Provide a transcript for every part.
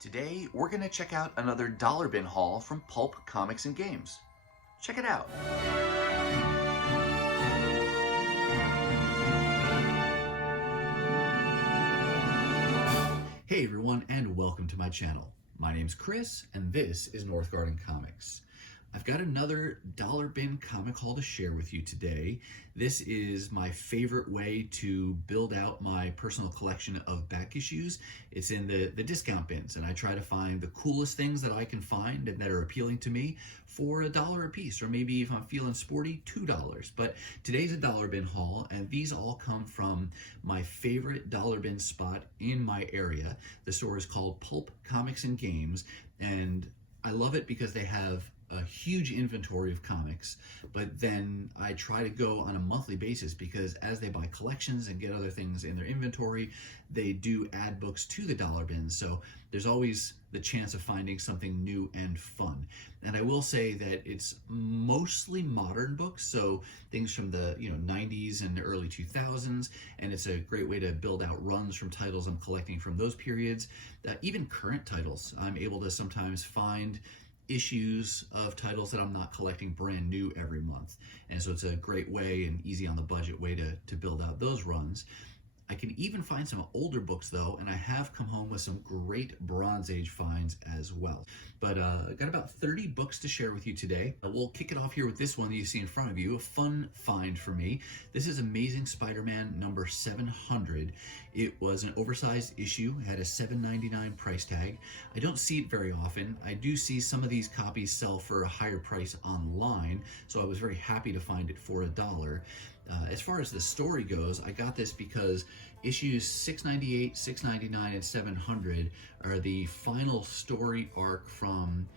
Today, we're going to check out another dollar bin haul from Pulp Comics and Games. Check it out. Hey everyone, and welcome to my channel. My name's Chris, and this is Northgarden Comics. I've got another dollar bin comic haul to share with you today. This is my favorite way to build out my personal collection of back issues. It's in the discount bins, and I try to find the coolest things that I can find and that are appealing to me for $1 a piece, or maybe if I'm feeling sporty, $2. But today's a dollar bin haul, and these all come from my favorite dollar bin spot in my area. The store is called Pulp Comics and Games, and I love it because they have a huge inventory of comics, but then I try to go on a monthly basis because as they buy collections and get other things in their inventory, they do add books to the dollar bins. So there's always the chance of finding something new and fun. And I will say that it's mostly modern books, so things from the 90s and the early 2000s, and it's a great way to build out runs from titles I'm collecting from those periods. Even current titles, I'm able to sometimes find issues of titles that I'm not collecting brand new every month. And so it's a great way and easy on the budget way to build out those runs. I can even find some older books though, and I have come home with some great Bronze Age finds as well. But I've got about 30 books to share with you today. We'll kick it off here with this one that you see in front of you, a fun find for me. This is Amazing Spider-Man number 700. It was an oversized issue, it had a $7.99 price tag. I don't see it very often. I do see some of these copies sell for a higher price online, so I was very happy to find it for $1. As far as the story goes, I got this because issues 698, 699, and 700 are the final story arc from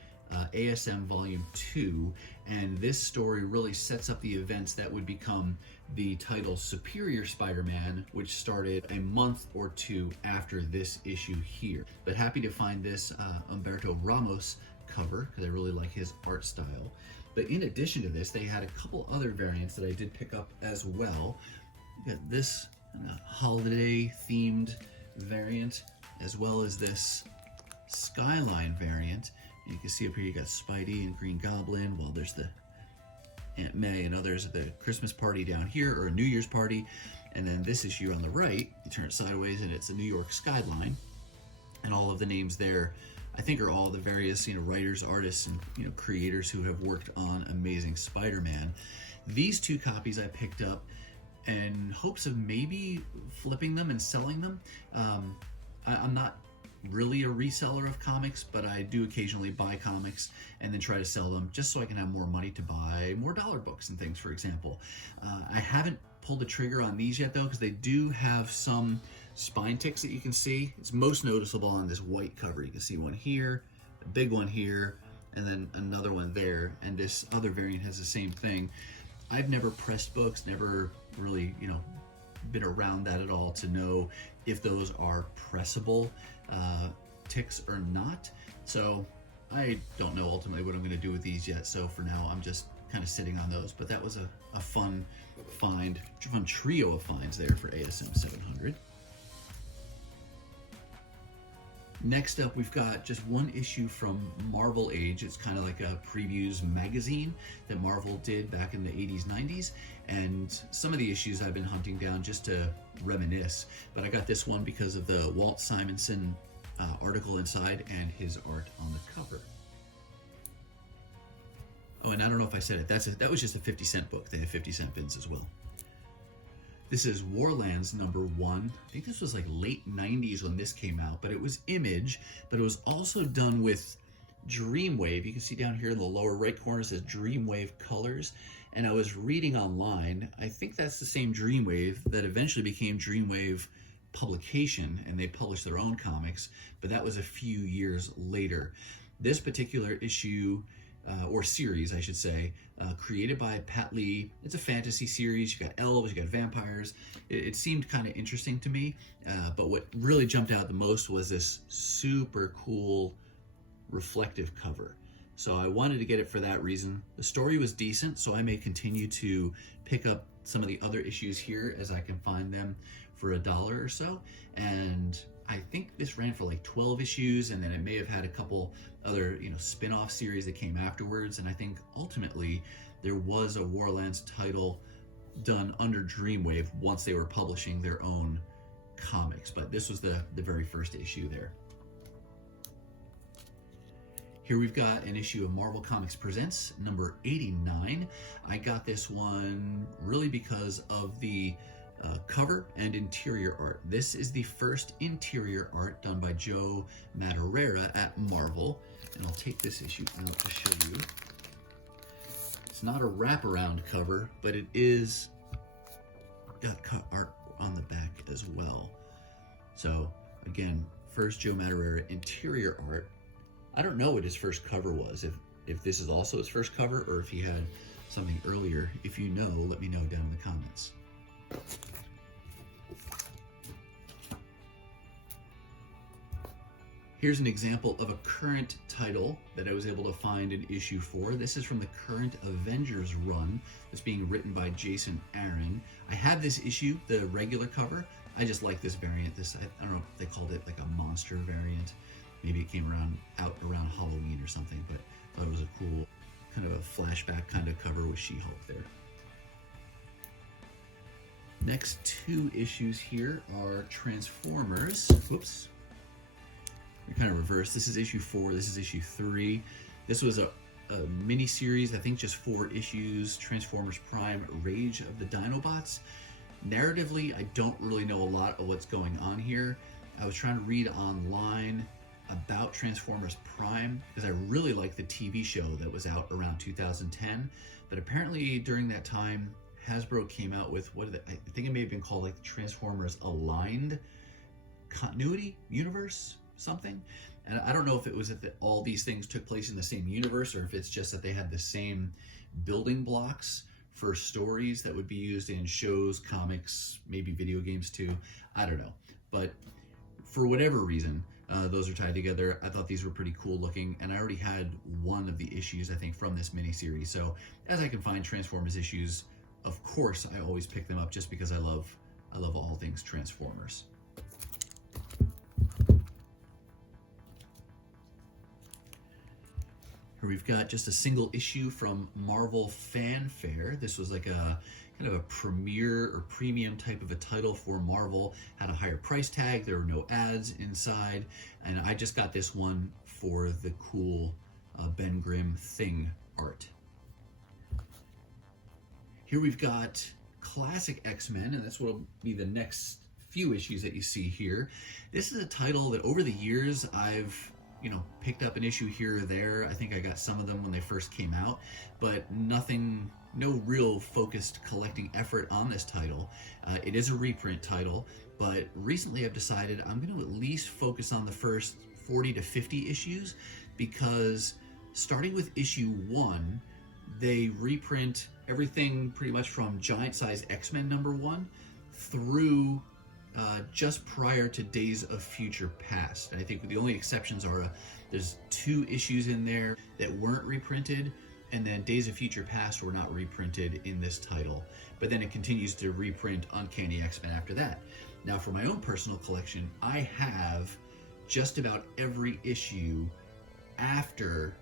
ASM Volume 2, and this story really sets up the events that would become the title Superior Spider-Man, which started a month or two after this issue here. But happy to find this Humberto Ramos cover, because I really like his art style. But in addition to this, they had a couple other variants that I did pick up as well. You got this holiday themed variant, as well as this Skyline variant. And you can see up here you got Spidey and Green Goblin, while there's the Aunt May and others at the Christmas party down here, or a New Year's party. And then this issue on the right, you turn it sideways and it's a New York skyline. And all of the names there, I think, are all the various writers, artists, and creators who have worked on Amazing Spider-Man. These two copies I picked up in hopes of maybe flipping them and selling them. I'm not really a reseller of comics, but I do occasionally buy comics and then try to sell them just so I can have more money to buy more dollar books and things, for example. I haven't pulled the trigger on these yet though, because they do have some spine ticks that you can see. It's most noticeable on this white cover. You can see one here, a big one here, and then another one there, and this other variant has the same thing. I've never pressed books, never really been around that at all to know if those are pressable ticks or not, so I don't know ultimately what I'm going to do with these yet. So for now I'm just kind of sitting on those, but that was a fun find, fun trio of finds there for ASM 700. Next up, we've got just one issue from Marvel Age. It's kind of like a previews magazine that Marvel did back in the 80s, 90s. And some of the issues I've been hunting down just to reminisce. But I got this one because of the Walt Simonson article inside and his art on the cover. Oh, and I don't know if I said it. That was just a 50-cent book. They had 50-cent bins as well. This is Warlands number 1. I think this was like late 90s when this came out, but it was Image, but it was also done with Dreamwave. You can see down here in the lower right corner it says Dreamwave Colors, and I was reading online, I think that's the same Dreamwave that eventually became Dreamwave Publication, and they published their own comics, but that was a few years later. This particular issue, or series I should say, created by Pat Lee. It's a fantasy series. You got elves, you got vampires. It seemed kind of interesting to me, but what really jumped out the most was this super cool reflective cover. So I wanted to get it for that reason. The story was decent, so I may continue to pick up some of the other issues here as I can find them for $1 or so. And I think this ran for like 12 issues, and then it may have had a couple other, spin-off series that came afterwards. And I think ultimately there was a Warlands title done under Dreamwave once they were publishing their own comics, but this was the very first issue there. Here we've got an issue of Marvel Comics Presents, number 89. I got this one really because of the cover and interior art. This is the first interior art done by Joe Madureira at Marvel, and I'll take this issue out to show you. It's not a wraparound cover, but it is got cut art on the back as well. So again, first Joe Madureira interior art. I don't know what his first cover was, if this is also his first cover or if he had something earlier. If you know, let me know down in the comments. Here's an example of a current title that I was able to find in issue 4. This is from the current Avengers run that's being written by Jason Aaron. I have this issue, the regular cover. I just like this variant. I don't know if they called it like a monster variant. Maybe it came out around Halloween or something, but I thought it was a cool kind of a flashback kind of cover with She-Hulk there. Next 2 issues here are Transformers. Whoops. You're kind of reversed. This is issue 4, this is issue 3. This was a mini series, I think just 4 issues, Transformers Prime Rage of the Dinobots. Narratively, I don't really know a lot of what's going on here. I was trying to read online about Transformers Prime because I really liked the TV show that was out around 2010, but apparently during that time Hasbro came out with I think it may have been called like Transformers Aligned Continuity Universe something, and I don't know if it was that all these things took place in the same universe or if it's just that they had the same building blocks for stories that would be used in shows, comics, maybe video games too. I don't know, but for whatever reason, those are tied together. I thought these were pretty cool looking, and I already had one of the issues, I think, from this miniseries. So as I can find Transformers issues, of course, I always pick them up just because I love all things Transformers. Here we've got just a single issue from Marvel Fanfare. This was like a kind of a premiere or premium type of a title for Marvel. Had a higher price tag, there were no ads inside, and I just got this one for the cool Ben Grimm Thing art. Here we've got Classic X-Men, and that's what will be the next few issues that you see here. This is a title that over the years I've picked up an issue here or there. I think I got some of them when they first came out, but no real focused collecting effort on this title. It is a reprint title, but recently I've decided I'm going to at least focus on the first 40 to 50 issues, because starting with issue 1, they reprint everything pretty much from Giant Size X-Men #1 through just prior to Days of Future Past. And I think the only exceptions are there's 2 issues in there that weren't reprinted, and then Days of Future Past were not reprinted in this title. But then it continues to reprint Uncanny X-Men after that. Now for my own personal collection, I have just about every issue after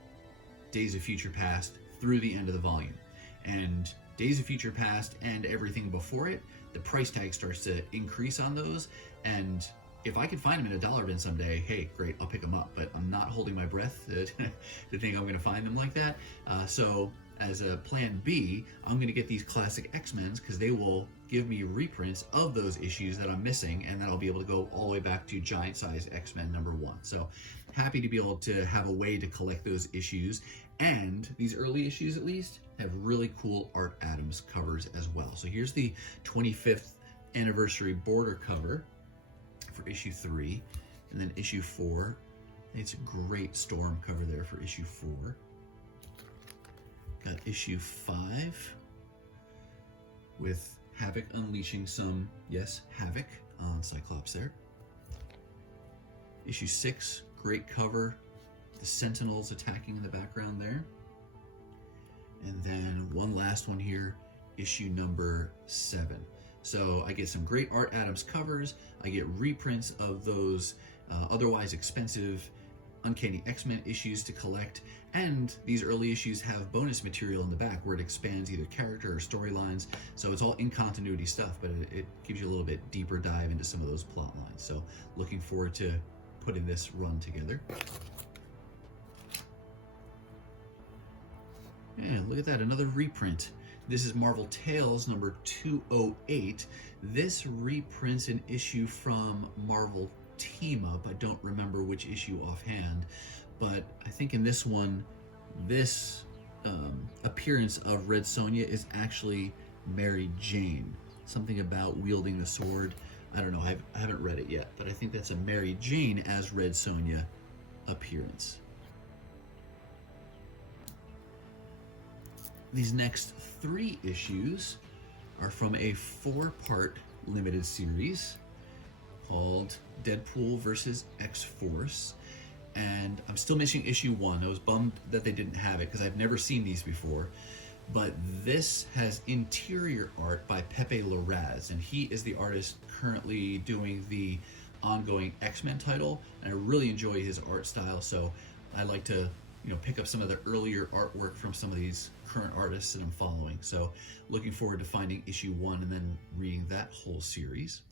Days of Future Past through the end of the volume. And Days of Future Past and everything before it, the price tag starts to increase on those, and if I could find them in a dollar bin someday, hey, great, I'll pick them up, but I'm not holding my breath to think I'm going to find them like that. So as a plan B, I'm going to get these Classic X-Men's because they will give me reprints of those issues that I'm missing, and then I'll be able to go all the way back to Giant Size X-Men #1. So happy to be able to have a way to collect those issues, and these early issues at least have really cool Art Adams covers as well. So here's the 25th anniversary border cover for issue 3, and then issue 4. It's a great Storm cover there for issue 4. Got issue 5 with Havoc unleashing some, yes, havoc on Cyclops there. Issue 6, great cover, the Sentinels attacking in the background there. And then one last one here, issue number 7. So I get some great Art Adams covers, I get reprints of those otherwise expensive Uncanny X-Men issues to collect, and these early issues have bonus material in the back where it expands either character or storylines, so it's all in continuity stuff, but it gives you a little bit deeper dive into some of those plot lines. So looking forward to putting this run together. And look at that, another reprint. This is Marvel Tales number 208. This reprints an issue from Marvel Team Up. I don't remember which issue offhand, but I think in this one, this appearance of Red Sonja is actually Mary Jane. Something about wielding the sword. I don't know, I haven't read it yet, but I think that's a Mary Jane as Red Sonja appearance. These next 3 issues are from a 4-part limited series called Deadpool versus X-Force, and I'm still missing issue 1. I was bummed that they didn't have it because I've never seen these before, but this has interior art by Pepe Larraz, and he is the artist currently doing the ongoing X-Men title, and I really enjoy his art style, so I like to pick up some of the earlier artwork from some of these current artists that I'm following. So looking forward to finding issue 1 and then reading that whole series.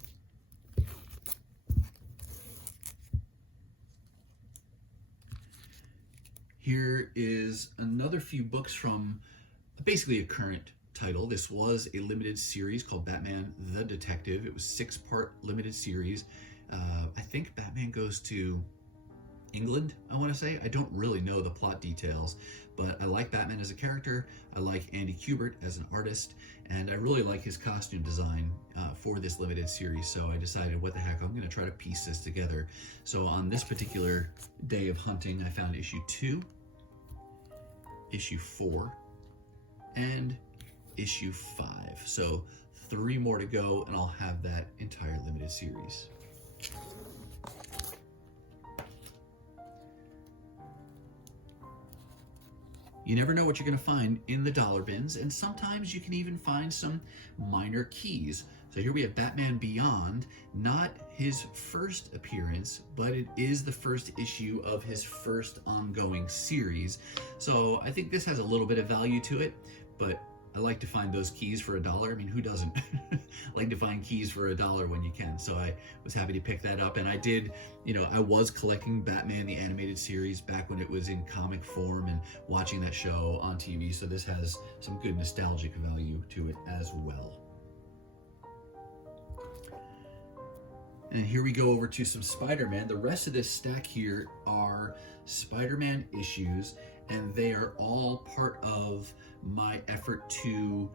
Here is another few books from basically a current title. This was a limited series called Batman the Detective. It was 6-part limited series. I think Batman goes to England, I want to say. I don't really know the plot details, but I like Batman as a character. I like Andy Kubert as an artist, and I really like his costume design for this limited series. So I decided, what the heck, I'm going to try to piece this together. So on this particular day of hunting, I found issue 2, issue 4, and issue 5. So 3 more to go, and I'll have that entire limited series. You never know what you're going to find in the dollar bins, and sometimes you can even find some minor keys. So here we have Batman Beyond, not his first appearance, but it is the first issue of his first ongoing series. So I think this has a little bit of value to it, but I like to find those keys for $1. I mean, who doesn't like to find keys for $1 when you can? So I was happy to pick that up, and I did, I was collecting Batman the animated series back when it was in comic form and watching that show on TV, so this has some good nostalgic value to it as well. And here we go over to some Spider-Man. The rest of this stack here are Spider-Man issues, and they are all part of my effort to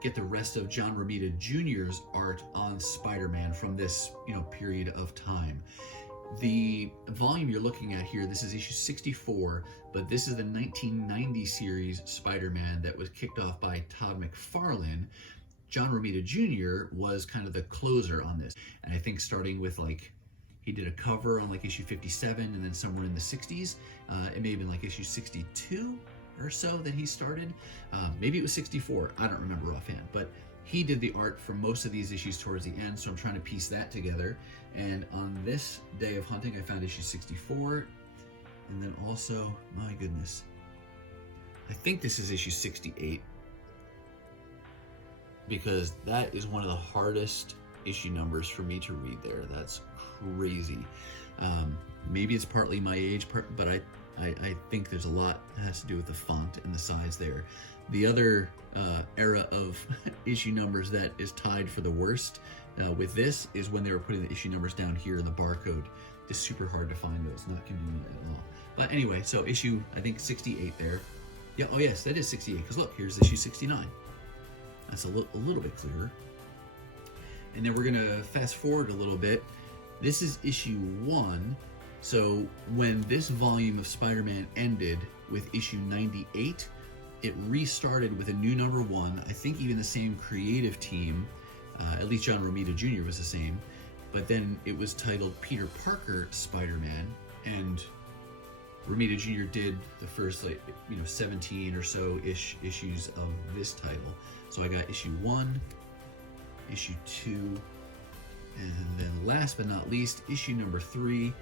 get the rest of John Romita Jr.'s art on Spider-Man from this period of time. The volume you're looking at here, this is issue 64, but this is the 1990 series Spider-Man that was kicked off by Todd McFarlane. John Romita Jr. was kind of the closer on this, and I think starting with he did a cover on issue 57, and then somewhere in the 60s, it may have been issue 62 or so that he started. Maybe it was 64, I don't remember offhand, but he did the art for most of these issues towards the end, so I'm trying to piece that together. And on this day of hunting, I found issue 64, and then also, my goodness, I think this is issue 68, because that is one of the hardest issue numbers for me to read there. That's crazy. Maybe it's partly my age, but I think there's a lot that has to do with the font and the size there. The other era of issue numbers that is tied for the worst with this is when they were putting the issue numbers down here in the barcode. It's super hard to find those, not convenient at all. But anyway, so issue, I think 68 there. Yeah, oh yes, that is 68, because look, here's issue 69. That's a little bit clearer. And then we're gonna fast forward a little bit. This is issue 1. So when this volume of Spider-Man ended with issue 98, it restarted with a new number 1. I think even the same creative team, at least John Romita Jr. was the same, but then it was titled Peter Parker Spider-Man, and Romita Jr. did the first 17 or so issues of this title. So I got issue 1, issue 2, and then last but not least, issue number 3.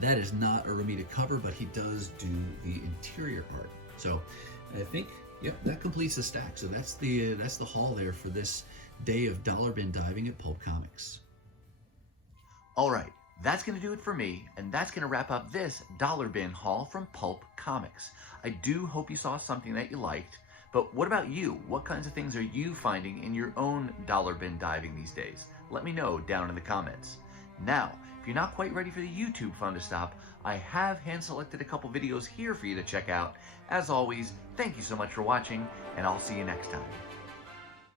That is not a Romita cover, but he does do the interior art. So I think, yep, that completes the stack. So that's the haul there for this day of dollar bin diving at Pulp Comics. All right, that's going to do it for me, and that's going to wrap up this dollar bin haul from Pulp Comics. I do hope you saw something that you liked, but what about you? What kinds of things are you finding in your own dollar bin diving these days? Let me know down in the comments. Now, if you're not quite ready for the YouTube fun to stop, I have hand-selected a couple videos here for you to check out. As always, thank you so much for watching, and I'll see you next time.